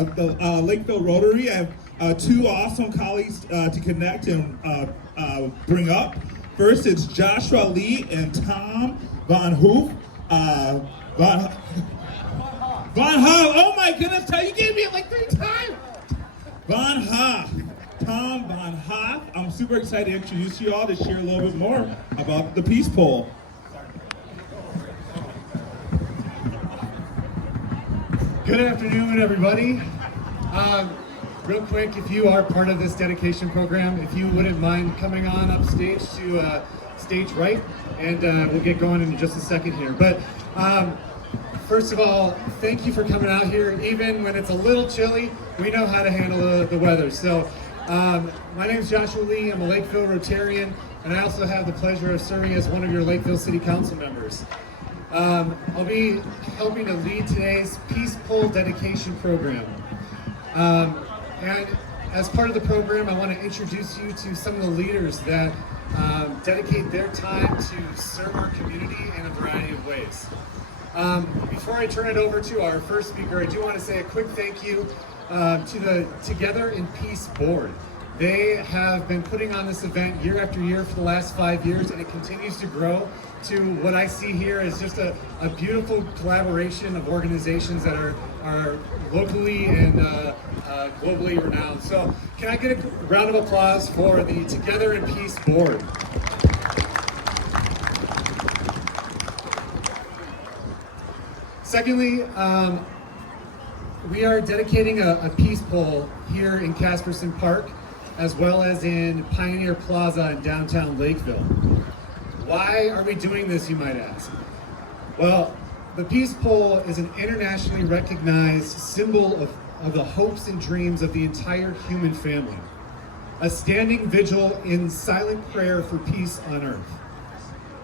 The Lakeville Rotary. I have two awesome colleagues to connect and bring up. First, it's Joshua Lee and Tom Vonhof. Vonhof. Oh my goodness, you gave me it like 3 times. Vonhof. Tom Vonhof. I'm super excited to introduce you all to share a little bit more about the Peace Pole. Good afternoon, everybody. Real quick, if you are part of this dedication program, if you wouldn't mind coming on up stage to stage right, and we'll get going in just a second here. But first of all, thank you for coming out here. Even when it's a little chilly, we know how to handle the weather. So my name is Joshua Lee. I'm a Lakeville Rotarian, and I also have the pleasure of serving as one of your Lakeville City Council members. I'll be helping to lead today's Peace Pole dedication program. And as part of the program, I want to introduce you to some of the leaders that dedicate their time to serve our community in a variety of ways. Before I turn it over to our first speaker, I do want to say a quick thank you to the Together in Peace board. They have been putting on this event year after year for the last 5 years, and it continues to grow to what I see here is just a beautiful collaboration of organizations that are locally and globally renowned. So can I get a round of applause for the Together in Peace board? Secondly, we are dedicating a peace pole here in Casperson Park, as well as in Pioneer Plaza in downtown Lakeville. Why are we doing this, you might ask? Well, the Peace Pole is an internationally recognized symbol of the hopes and dreams of the entire human family. A standing vigil in silent prayer for peace on earth.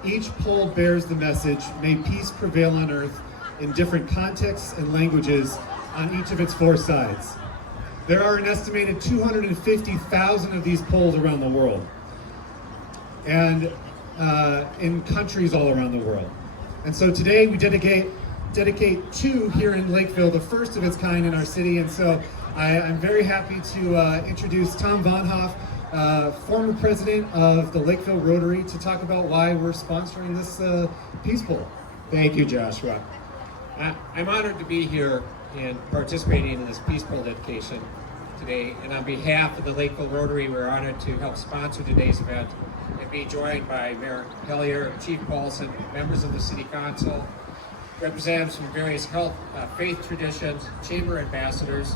Each pole bears the message, may peace prevail on earth, in different contexts and languages on each of its 4 sides. There are an estimated 250,000 of these poles around the world, and in countries all around the world. And so today we dedicate 2 here in Lakeville, the first of its kind in our city. And so I'm very happy to introduce Tom Vonhof, former president of the Lakeville Rotary, to talk about why we're sponsoring this Peace Pole. Thank you, Joshua. I'm honored to be here and participating in this Peace Pole dedication today. And on behalf of the Lakeville Rotary, we're honored to help sponsor today's event and be joined by Mayor Hellier, Chief Paulson, members of the City Council, representatives from various faith traditions, chamber ambassadors,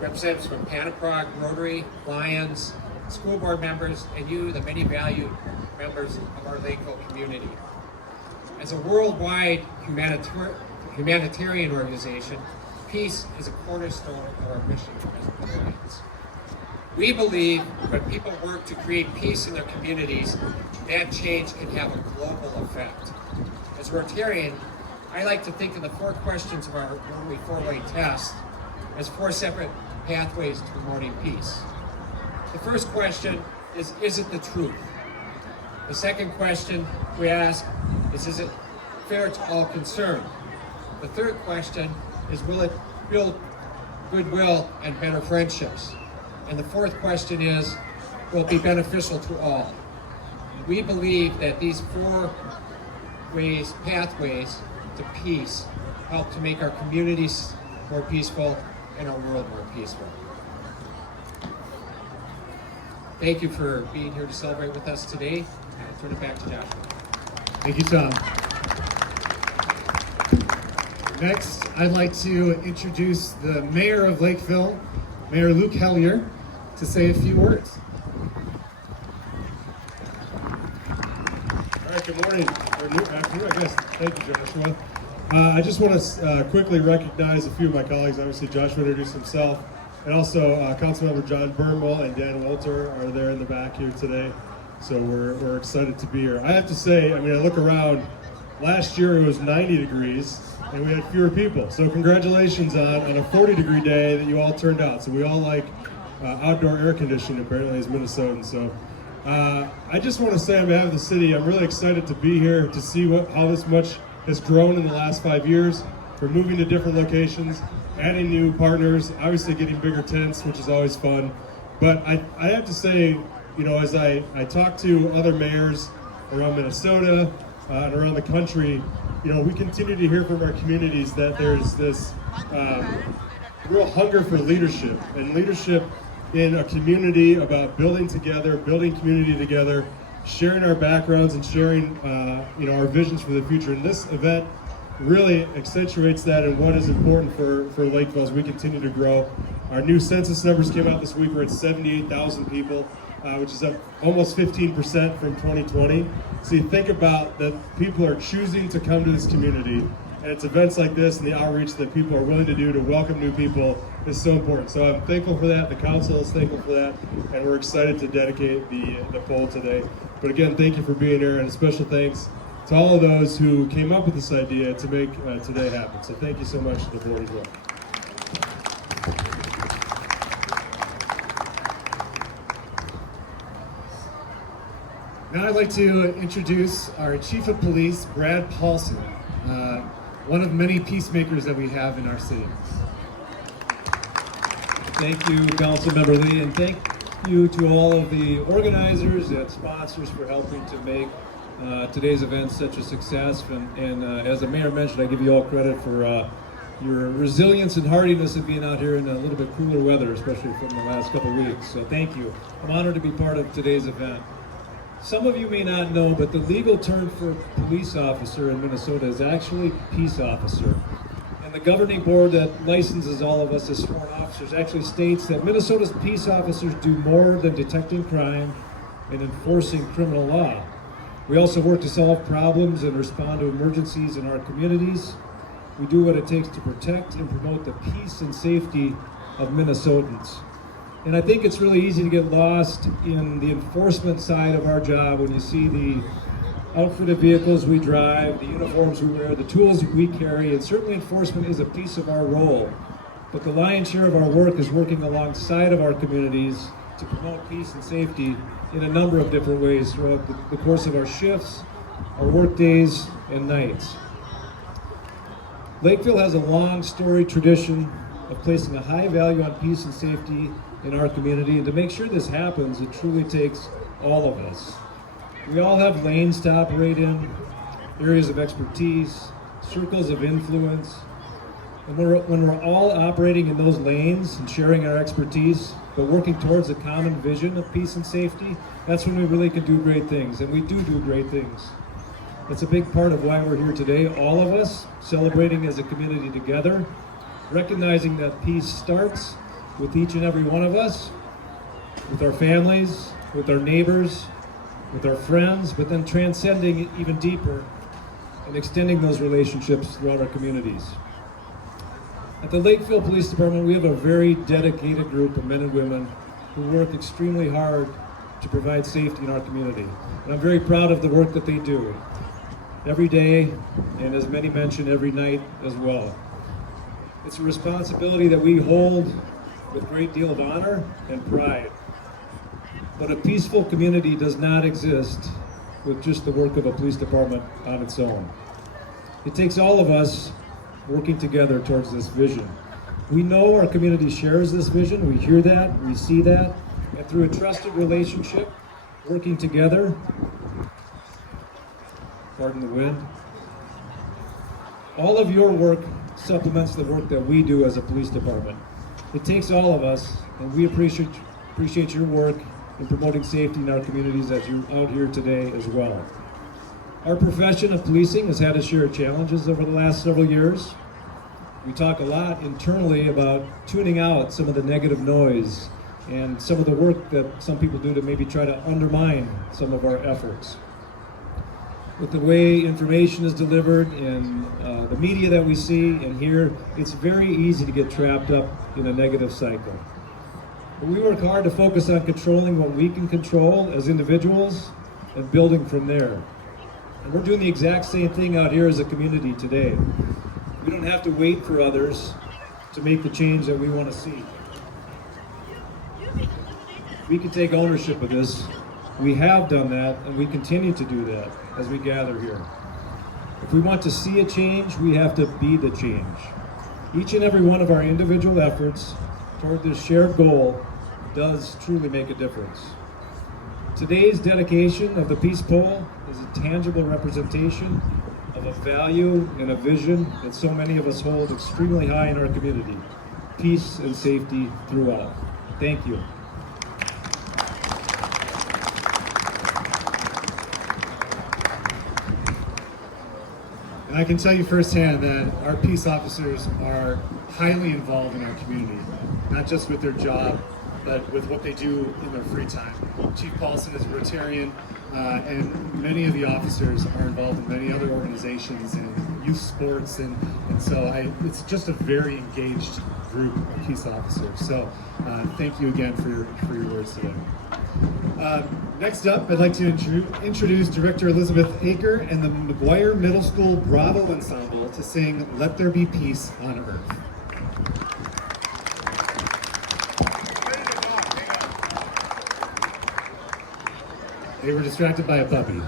representatives from Panaprog, Rotary, Lions, school board members, and you, the many valued members of our Lakeville community. As a worldwide humanitarian organization, peace is a cornerstone of our mission as Rotarians. We believe when people work to create peace in their communities, that change can have a global effect. As a Rotarian, I like to think of the 4 questions of our Rotary 4-way test as 4 separate pathways to promoting peace. The first question is it the truth? The second question we ask is it fair to all concerned? The third question is, will it build goodwill and better friendships? And the fourth question is, will it be beneficial to all? We believe that these 4 pathways to peace help to make our communities more peaceful and our world more peaceful. Thank you for being here to celebrate with us today. I'll turn it back to Joshua. Thank you, Tom. Next, I'd like to introduce the Mayor of Lakeville, Mayor Luke Hellier, to say a few words. All right, good morning, or afternoon, I guess. Thank you, Joshua. I just want to quickly recognize a few of my colleagues. Obviously, Joshua introduced himself, and also Councilmember John Burnwell and Dan Walter are there in the back here today. So we're excited to be here. I have to say, I look around, last year it was 90 degrees, and we had fewer people. So congratulations on a 40-degree day that you all turned out. So we all like outdoor air conditioning, apparently, as Minnesotans. So I just want to say on behalf of the city, I'm really excited to be here to see how this much has grown in the last 5 years. for moving to different locations, adding new partners, obviously getting bigger tents, which is always fun. But I have to say, you know, as I talk to other mayors around Minnesota and around the country, you know, we continue to hear from our communities that there's this real hunger for leadership, and leadership in a community about building together, building community together, sharing our backgrounds and sharing you know, our visions for the future. And this event really accentuates that and what is important for Lakeville as we continue to grow. Our new census numbers came out this week. We're at 78,000 people, which is up almost 15% from 2020. So you think about that people are choosing to come to this community, and it's events like this and the outreach that people are willing to do to welcome new people is so important. So I'm thankful for that. The council is thankful for that, and we're excited to dedicate the pole today. But again, thank you for being here, and a special thanks to all of those who came up with this idea to make today happen. So thank you so much to the board as well. Now I'd like to introduce our Chief of Police, Brad Paulson, one of many peacemakers that we have in our city. Thank you, Councilmember Lee, and thank you to all of the organizers and sponsors for helping to make today's event such a success. And as the mayor mentioned, I give you all credit for your resilience and hardiness of being out here in a little bit cooler weather, especially from the last couple of weeks. So thank you. I'm honored to be part of today's event. Some of you may not know, but the legal term for police officer in Minnesota is actually peace officer. And the governing board that licenses all of us as sworn officers actually states that Minnesota's peace officers do more than detecting crime and enforcing criminal law. We also work to solve problems and respond to emergencies in our communities. We do what it takes to protect and promote the peace and safety of Minnesotans. And I think it's really easy to get lost in the enforcement side of our job when you see the outfitted vehicles we drive, the uniforms we wear, the tools we carry, and certainly enforcement is a piece of our role. But the lion's share of our work is working alongside of our communities to promote peace and safety in a number of different ways throughout the course of our shifts, our work days, and nights. Lakeville has a long, storied tradition of placing a high value on peace and safety in our community, and to make sure this happens, it truly takes all of us. We all have lanes to operate in, areas of expertise, circles of influence, and when we're all operating in those lanes and sharing our expertise, but working towards a common vision of peace and safety, that's when we really can do great things, and we do great things. That's a big part of why we're here today, all of us celebrating as a community together, recognizing that peace starts with each and every one of us, with our families, with our neighbors, with our friends, but then transcending it even deeper and extending those relationships throughout our communities. At the Lakeville Police Department, we have a very dedicated group of men and women who work extremely hard to provide safety in our community. And I'm very proud of the work that they do every day, and as many mentioned, every night as well. It's a responsibility that we hold with a great deal of honor and pride. But a peaceful community does not exist with just the work of a police department on its own. It takes all of us working together towards this vision. We know our community shares this vision, we hear that, we see that, and through a trusted relationship, working together, pardon the wind, all of your work supplements the work that we do as a police department. It takes all of us, and we appreciate your work in promoting safety in our communities as you're out here today as well. Our profession of policing has had its share of challenges over the last several years. We talk a lot internally about tuning out some of the negative noise and some of the work that some people do to maybe try to undermine some of our efforts. With the way information is delivered and the media that we see and hear, it's very easy to get trapped up in a negative cycle. But we work hard to focus on controlling what we can control as individuals and building from there. And we're doing the exact same thing out here as a community today. We don't have to wait for others to make the change that we want to see. We can take ownership of this. We have done that, and we continue to do that as we gather here. If we want to see a change, we have to be the change. Each and every one of our individual efforts toward this shared goal does truly make a difference. Today's dedication of the Peace Pole is a tangible representation of a value and a vision that so many of us hold extremely high in our community: peace and safety throughout. Thank you. And I can tell you firsthand that our peace officers are highly involved in our community, not just with their job, but with what they do in their free time. Chief Paulson is a Rotarian, and many of the officers are involved in many other organizations and youth sports, and so it's just a very engaged group of peace officers. So thank you again for your words today. Next up, I'd like to introduce Director Elizabeth Eaker and the McGuire Middle School Bravo Ensemble to sing "Let There Be Peace on Earth." They were distracted by a puppy.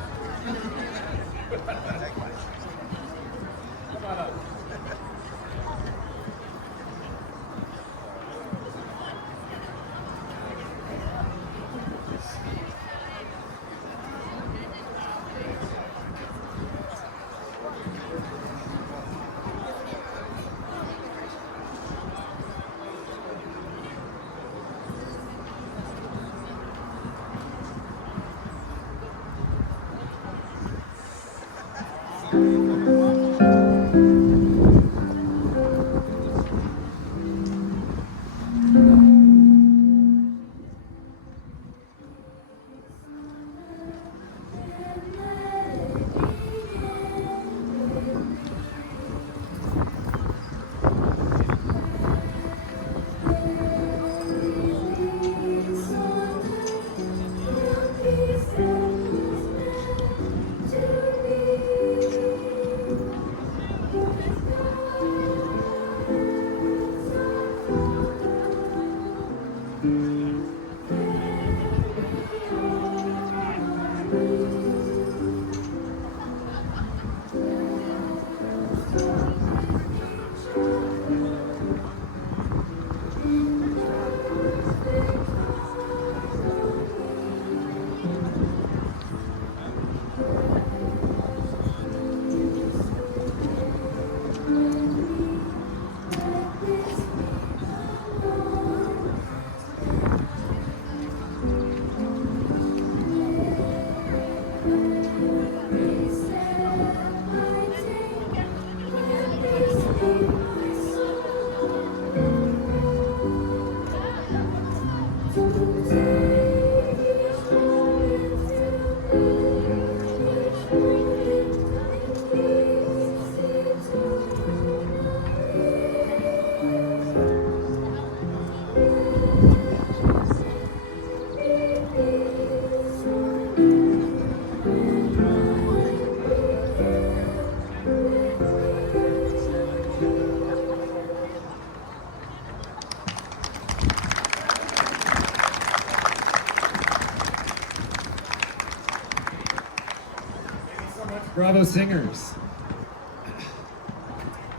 Bravo singers.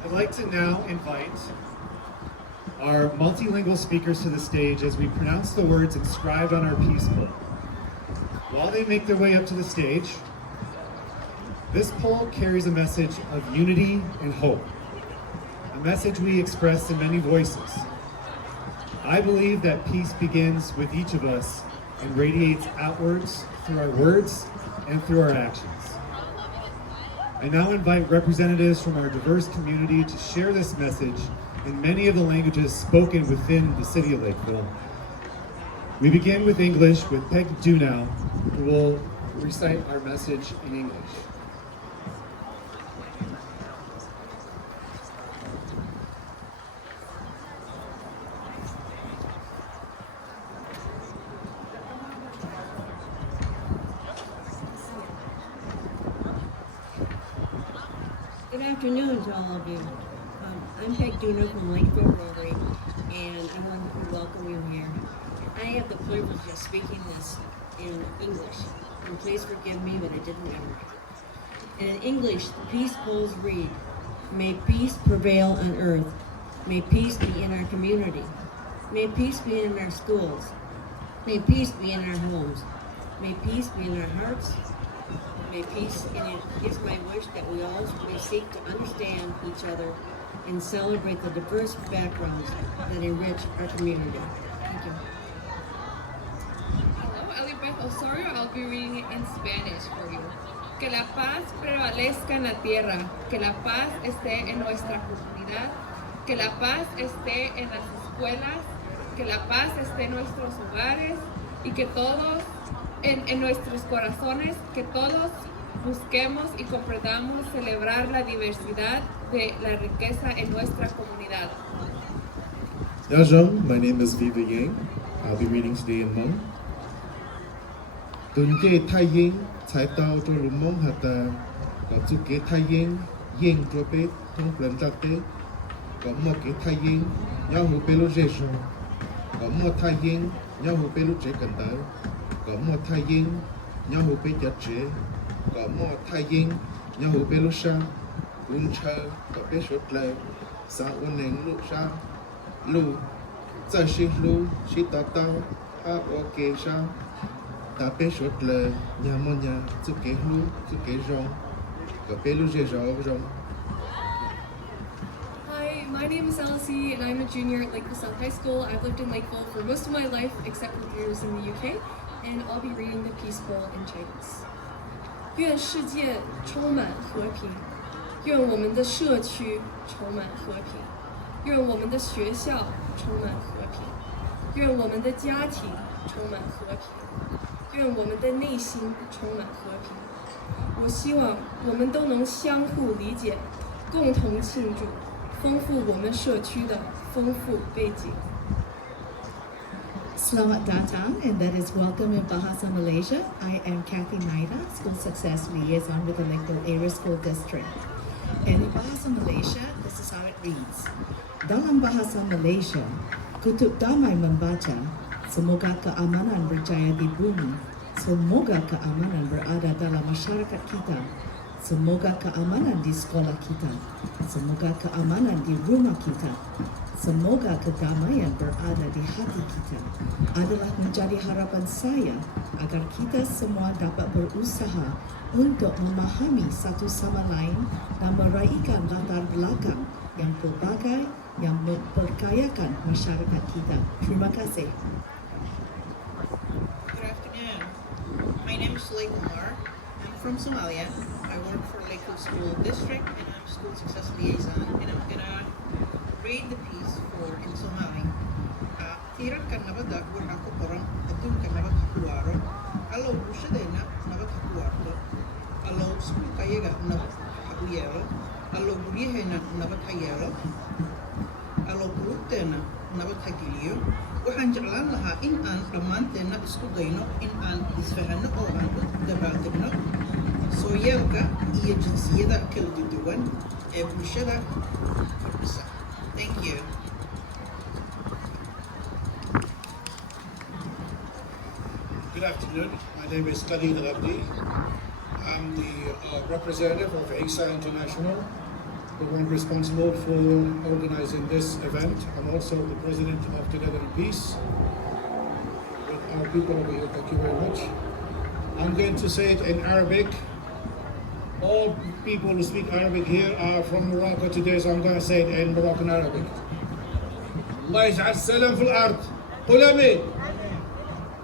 I'd like to now invite our multilingual speakers to the stage as we pronounce the words inscribed on our peace pole. While they make their way up to the stage, this pole carries a message of unity and hope, a message we express in many voices. I believe that peace begins with each of us and radiates outwards through our words and through our actions. I now invite representatives from our diverse community to share this message in many of the languages spoken within the city of Lakeville. We begin with English with Peg Dunau, who will recite our message in English. Good afternoon to all of you. I'm Peg Dunau from Lakeville Rotary, and I want to welcome you here. I have the privilege of speaking this in English, and please forgive me, but I didn't memorize it. And in English, the peace polls read, "May peace prevail on earth. May peace be in our community. May peace be in our schools. May peace be in our homes. May peace be in our hearts. May peace in it." It's my wish that we all may seek to understand each other and celebrate the diverse backgrounds that enrich our community. Thank you. Hello, Elizabeth Osorio. I'll be reading it in Spanish for you. Que la paz prevalezca en la tierra, que la paz esté en nuestra comunidad, que la paz esté en las escuelas, que la paz esté en nuestros hogares y que todos, en nuestros corazones, que todos busquemos y comprendamos celebrar la diversidad de la riqueza en nuestra comunidad. Yajam, my name is Viva Yang. I'll be reading today in Hmong. Tunke Taying, Taitao to Lumong Hata, Gotsuke Taying, Ying Trope, Tongplan Tate, Gomoke Taying, Yahu Pelo Jesho, Gomo Taying, Yahu Pelo Jekanda, Gomo Taying, Yahu Pejache, Gomo Taying, Yahu Pelo Sha, Uncha, Gopeshotla, Sa Uneng Lu Sha, Lu, Zashi Lu, Shitata, Ha Oke Sha. Tape Shotler, Yamonia, Tsuke Hu, Tsuke Jong, Kapelu Jejong. Hi, my name is Elsie and I'm a junior at Lakeville South High School. I've lived in Lakeville for most of my life except for 3 years in the UK, and I'll be reading the Peace Bowl in Chinese. 愿世界充满和平，愿我们的社区充满和平，愿我们的学校充满和平，愿我们的家庭充满和平，愿我们的内心充满和平。我希望我们都能相互理解，共同庆祝，丰富我们社区的丰富背景。 Selamat datang, and that is welcome in Bahaza Malaysia. I am Kathy Naida, School Success Liaison with the Lakeville Area School District. And in Bahasa Malaysia, this is how it reads. Dalam Bahasa Malaysia, kutub damai membaca, semoga keamanan berjaya di bumi, semoga keamanan berada dalam masyarakat kita, semoga keamanan di sekolah kita, semoga keamanan di rumah kita, semoga kedamaian berada di hati kita, adalah menjadi harapan saya agar kita semua dapat berusaha untuk memahami satu sama lain dan meraihkan latar belakang yang pelbagai yang memperkayakan masyarakat kita. Terima kasih. Good afternoon. My name is Luke Hellier. I'm from Somalia. I work for Lakeville School District and I'm School Success Liaison, and I'm gonna read the piece for in Somali. Tiirarka nabadda waxaa ku qoran adduunka nabad ha ku waaro, allow bulshadeena nabad ha ku waarto, allow iskuulkayaga nabad ha u yeelo, allow guryaheena nabad ha yeelo, allow qulubteena nabad ha geliyo. Waxaan jeclaan lahaa in aan dhammaanteenna isku dayno in aan isfahanno oo aan u dabaaldegno sooyaalka iyo jinsiyada kala duwan ee bulshada kordhisa. Thank you. Good afternoon. My name is Khalid Abdi. I'm the representative of ASA International, the one responsible for organizing this event. I'm also the president of Together in Peace with our people over here. Thank you very much. I'm going to say it in Arabic. All people who speak Arabic here are from Morocco today, so I'm going to say it in Moroccan Arabic. الله يجعل السلام في الأرض. قل آمين.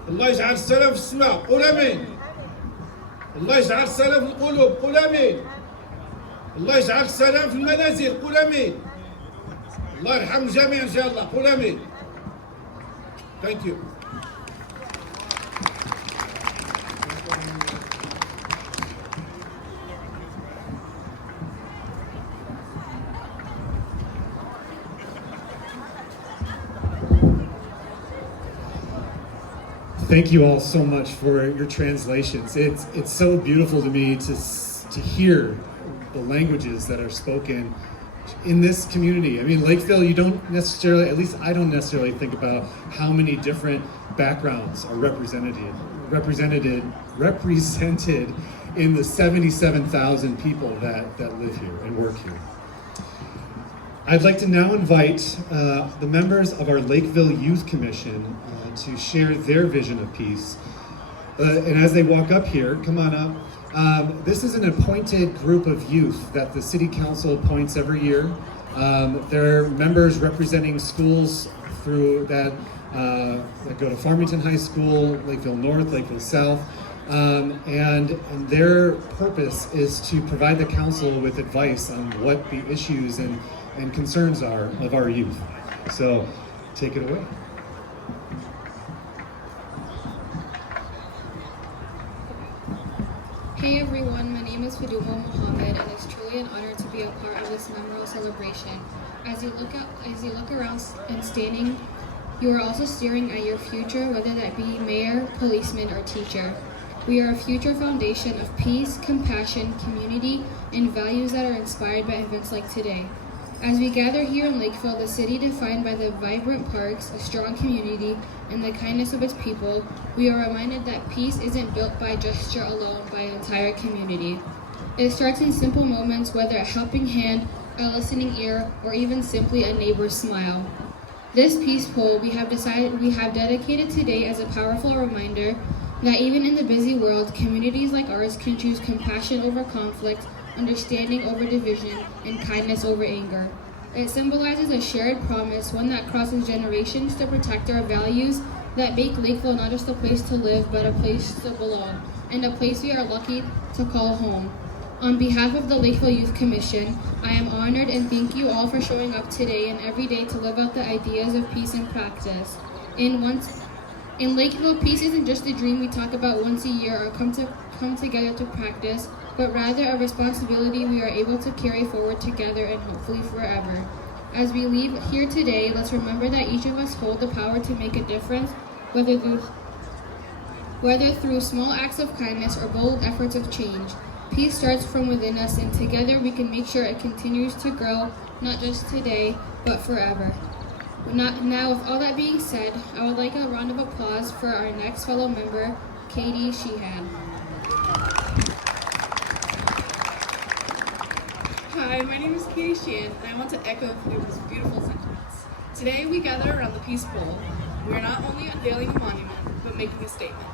الله يجعل السلام في السماء. قل آمين. الله يجعل السلام في القلوب. قل آمين. الله يجعل السلام في المنازل. قل آمين. الله يرحم الجميع إن شاء الله. قل آمين. Thank you. Thank you all so much for your translations. It's so beautiful to me to hear the languages that are spoken in this community. I mean, Lakeville, you don't necessarily, at least I don't necessarily think about how many different backgrounds are represented in the 77,000 people that live here and work here. I'd like to now invite the members of our Lakeville Youth Commission to share their vision of peace. And as they walk up here, come on up. This is an appointed group of youth that the City Council appoints every year. They're members representing schools through that go to Farmington High School, Lakeville North, Lakeville South. And their purpose is to provide the council with advice on what the issues and concerns are of our youth. So take it away. Hey everyone, my name is Faduma Mohammed, and it's truly an honor to be a part of this memorial celebration. As you look around and standing, you are also staring at your future, whether that be mayor, policeman, or teacher. We are a future foundation of peace, compassion, community, and values that are inspired by events like today. As we gather here in Lakeville, the city defined by the vibrant parks, a strong community, and the kindness of its people, we are reminded that peace isn't built by gesture alone, by an entire community. It starts in simple moments, whether a helping hand, a listening ear, or even simply a neighbor's smile. This peace pole we have dedicated today as a powerful reminder that even in the busy world, communities like ours can choose compassion over conflict, understanding over division, and kindness over anger. It symbolizes a shared promise, one that crosses generations to protect our values that make Lakeville not just a place to live, but a place to belong, and a place we are lucky to call home. On behalf of the Lakeville Youth Commission, I am honored and thank you all for showing up today and every day to live out the ideas of peace in practice. In Lakeville, peace isn't just a dream we talk about once a year or come together to practice, but rather a responsibility we are able to carry forward together and hopefully forever. As we leave here today, let's remember that each of us hold the power to make a difference, whether through small acts of kindness or bold efforts of change. Peace starts from within us, and together we can make sure it continues to grow, not just today, but forever. Now, with all that being said, I would like a round of applause for our next fellow member, Katie Sheehan. Hi, my name is Katie Sheehan, and I want to echo Faduma's beautiful sentiments. Today we gather around the Peace Bowl. We are not only unveiling a monument, but making a statement.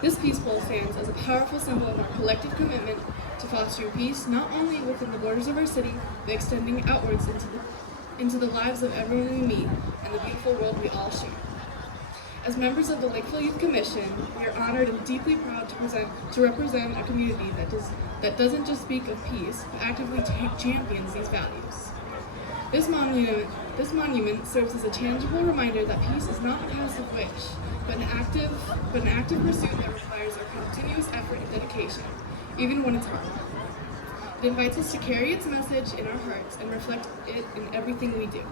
This Peace Bowl stands as a powerful symbol of our collective commitment to fostering peace, not only within the borders of our city, but extending outwards into the lives of everyone we meet and the beautiful world we all share. As members of the Lakeville Youth Commission, we are honored and deeply proud to represent a community that doesn't just speak of peace, but actively champions these values. This monument serves as a tangible reminder that peace is not a passive wish, but an active pursuit that requires our continuous effort and dedication, even when it's hard. It invites us to carry its message in our hearts and reflect it in everything we do.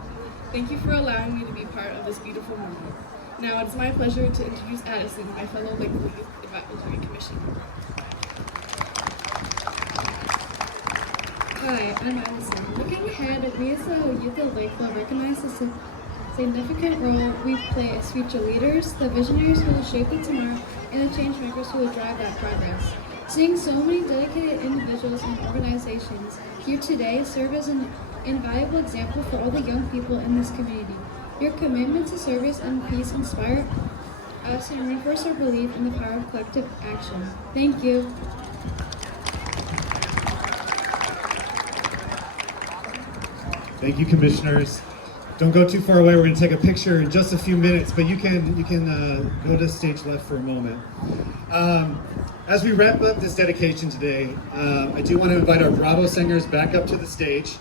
Thank you for allowing me to be part of this beautiful moment. Now it's my pleasure to introduce Addison, my fellow Lakeville Youth Advisory Commission member. Hi, I'm Addison. Looking ahead, we as the youth of Lakeville recognize the significant role we play as future leaders, the visionaries who will shape the tomorrow, and the change makers who will drive that progress. Seeing so many dedicated individuals and organizations here today serve as an invaluable example for all the young people in this community. Your commitment to service and peace inspire us and reinforce our belief in the power of collective action. Thank you. Thank you, commissioners. Don't go too far away. We're going to take a picture in just a few minutes, but you can go to stage left for a moment. As we wrap up this dedication today, I do want to invite our Bravo singers back up to the stage.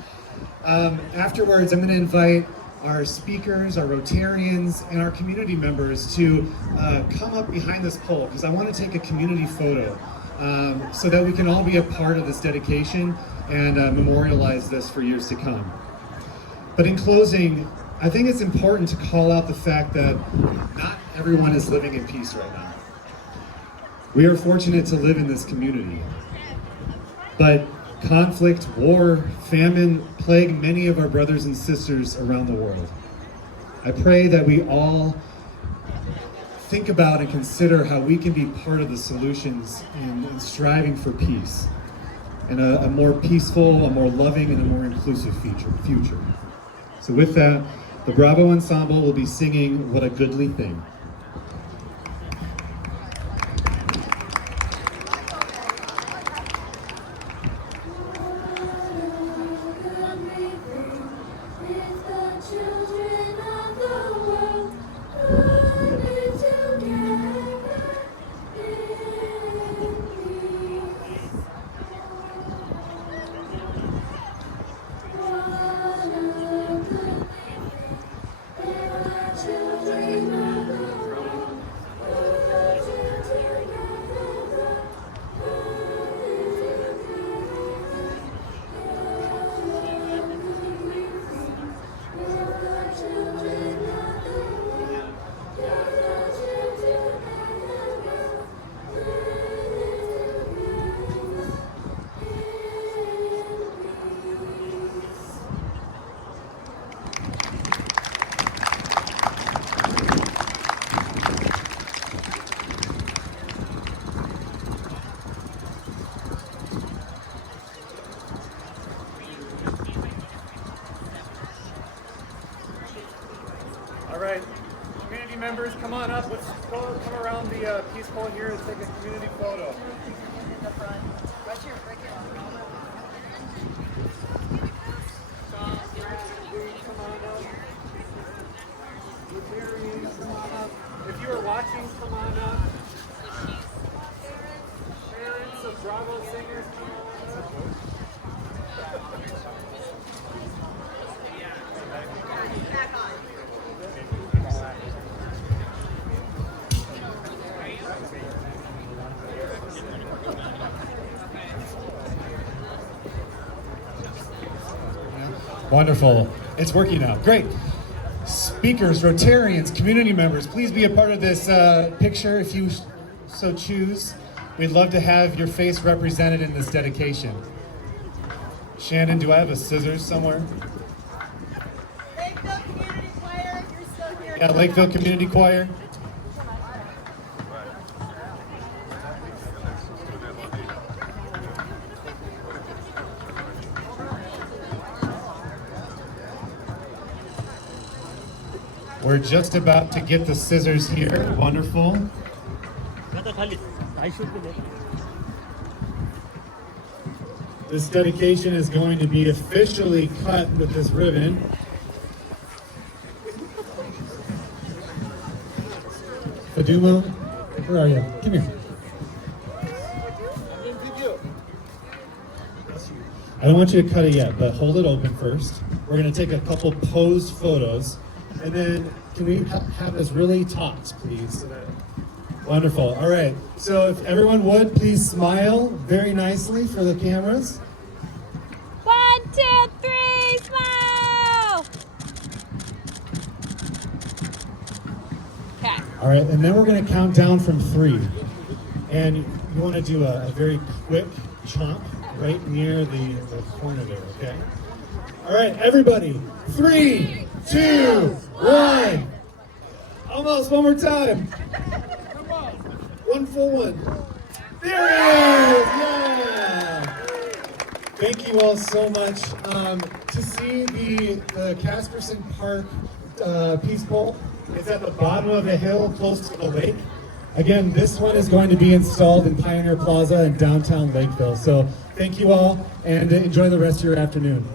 Afterwards, I'm going to invite our speakers, our Rotarians, and our community members to come up behind this pole, because I want to take a community photo so that we can all be a part of this dedication and memorialize this for years to come. But in closing, I think it's important to call out the fact that not everyone is living in peace right now. We are fortunate to live in this community, but conflict, war, famine plague many of our brothers and sisters around the world. I pray that we all think about and consider how we can be part of the solutions in striving for peace and a more peaceful, a more loving, and a more inclusive future. So with that, the Bravo Ensemble will be singing What a Goodly Thing. Members, come on up. Let's come around the peace pole here and take a community photo. In the front. Right here, right here. Come on up. Come on up. If you are watching, come on up. Parents of Bravo singers, come on up. Back on. Wonderful. It's working now. Great. Speakers, Rotarians, community members, please be a part of this picture if you so choose. We'd love to have your face represented in this dedication. Shannon, do I have a scissors somewhere? Lakeville Community Choir, if you're still here. Yeah, Lakeville Community Choir. We're just about to get the scissors here. Wonderful. This dedication is going to be officially cut with this ribbon. Faduma, where are you? Come here. I don't want you to cut it yet, but hold it open first. We're going to take a couple posed photos. And then, can we have this really topped, please? Wonderful. All right. So if everyone would, please smile very nicely for the cameras. 1, 2, 3, smile! Okay. All right, and then we're going to count down from 3. And you want to do a very quick chomp right near the corner there, okay? All right, everybody. 3, 2, 1. Almost, one more time. One full one. There it is! Yeah! Thank you all so much. To see the Casperson Park Peace Bowl, it's at the bottom of a hill close to the lake. Again, this one is going to be installed in Pioneer Plaza in downtown Lakeville. So thank you all, and enjoy the rest of your afternoon.